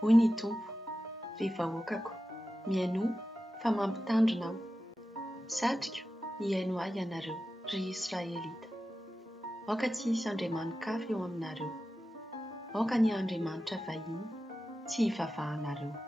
Hoy ny Tompo, ry vahoakako, miaino fa mampitandrina aho. Satrika hiaino ahy ianareo, ry Israelita. Aoka tsy hisy andriamanin-kafa eo aminareo. Aoka ny andriamanitra vahiny tsy hivavahanareo.